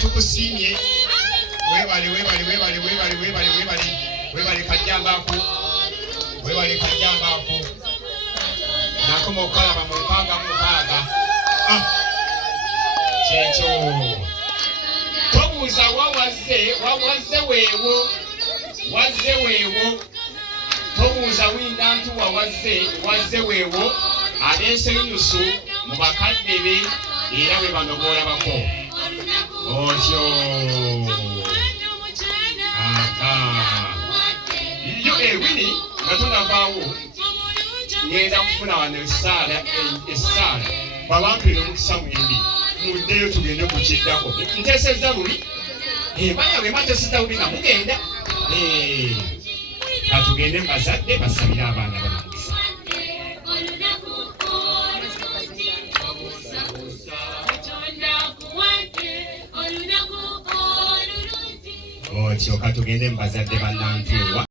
tukusiimye. Webale Kajjambako. Webale Kajjambako. Nakoma okalaba mu mukaaga. Kyekyo. Tobuuza wawazze weewo. Tobuuza winda nti wazze weewo. Abeeseyunusu mu bakadde be era bwe bano boolabako. Otyo. Yo Wini nga tonavaawo ngenda kufuna wano essaala babampire omukisa mwembi muddeyo tugende kukiddako nteesezza bubi baya bwe matesezza bubi nga mugenda katugende mbazadde basabire abaana bamukisa. Otyo katugende mbazadde bannantuuwa.